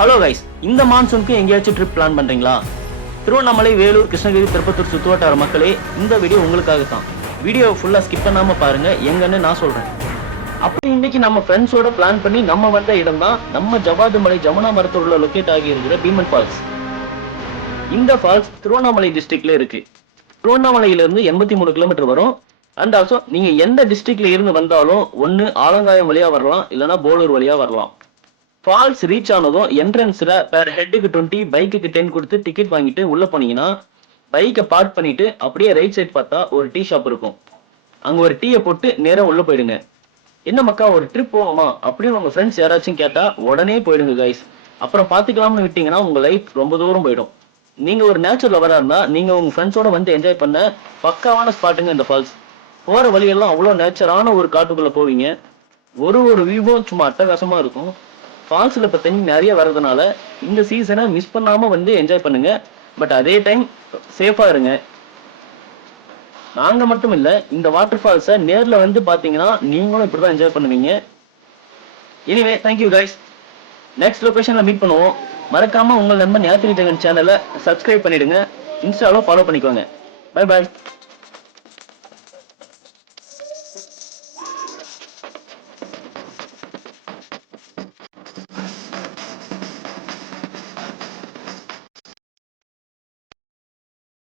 Hello guys, இந்த மான்சூனுக்கு எங்கேயாச்சும் trip plan பண்றீங்களா? திருவண்ணாமலை, வேலூர், கிருஷ்ணகிரி, திருப்பத்தூர் சுற்றுவட்டார மக்களே, இந்த வீடியோ உங்களுக்காக தான். வீடியோ ஃபுல்லா ஸ்கிப் பண்ணாம பாருங்க, எங்கன்னு நான் சொல்றேன். அப்படி இன்னைக்கு நம்ம ஃப்ரெண்ட்ஸோட பிளான் பண்ணி நம்ம வந்த இடம் தான் நம்ம ஜவாது மலை ஜமுனா மரத்தூர்ல லொக்கேட் ஆகி இருக்கிற பீமன் ஃபால்ஸ். இந்த ஃபால்ஸ் திருவண்ணாமலை டிஸ்ட்ரிக்ட்ல இருக்கு. திருவண்ணாமலையில இருந்து 83 கிலோமீட்டர் வரும். அண்ட் ஆல்சோ நீங்க எந்த டிஸ்ட்ரிக்ட்ல இருந்து வந்தாலும் ஒன்னு ஆலங்காயம் வழியா வரலாம், இல்லைன்னா போலூர் வழியா வரலாம். ஃபால்ஸ் ரீச் ஆனதும் என்ட்ரன்ஸ்ல பேர் ஹெட்டுக்கு 20, பைக்குக்கு 10 கொடுத்து டிக்கெட் வாங்கிட்டு உள்ள போனீங்கன்னா பைக்கை பார்க் பண்ணிட்டு அப்படியே ரைட் சைட் பார்த்தா ஒரு டீ ஷாப் இருக்கும். அங்க ஒரு டீயை போட்டு நேரா உள்ள போயிடுங்க. என்ன மக்கா, ஒரு ட்ரிப் போவோமா அப்படின்னு உங்க ஃப்ரெண்ட்ஸ் யாராச்சும் கேட்டா உடனே போயிடுங்க கைஸ். அப்புறம் பாத்துக்கலாம்னு விட்டீங்கன்னா உங்க லைஃப் ரொம்ப தூரம் போயிடும். நீங்க ஒரு நேச்சுரல் லவரா இருந்தா நீங்க உங்க ஃப்ரெண்ட்ஸோட வந்து என்ஜாய் பண்ண பக்காவான ஸ்பாட்டுங்க இந்த ஃபால்ஸ். போற வழியெல்லாம் அவ்வளவு நேச்சரான ஒரு காட்டுக்குள்ள போவீங்க. ஒரு வியூவும் சும்மா அட்டகாசமா இருக்கும். ஃபால்ஸ்ல இப்ப தண்ணி நிறைய வர்றதுனால இந்த சீசனை மிஸ் பண்ணாம வந்து என்ஜாய் பண்ணுங்க. பட் அதே டைம் சேஃபா இருங்க. நாங்க மட்டும் இல்ல, இந்த வாட்டர் ஃபால்ஸை நேர்ல வந்து பாத்தீங்கன்னா நீங்களும் இப்படிதான் என்ஜாய் பண்ணுவீங்க. Anyway, thank you guys. நெக்ஸ்ட் லொகேஷன்ல மீட் பண்ணுவோம். மறக்காம உங்கள் நண்பன் யாத்திரை ஜெகன் சேனலை சப்ஸ்கிரைப் பண்ணிடுங்க. இன்ஸ்டால ஃபாலோ பண்ணிக்கோங்க. Bye bye.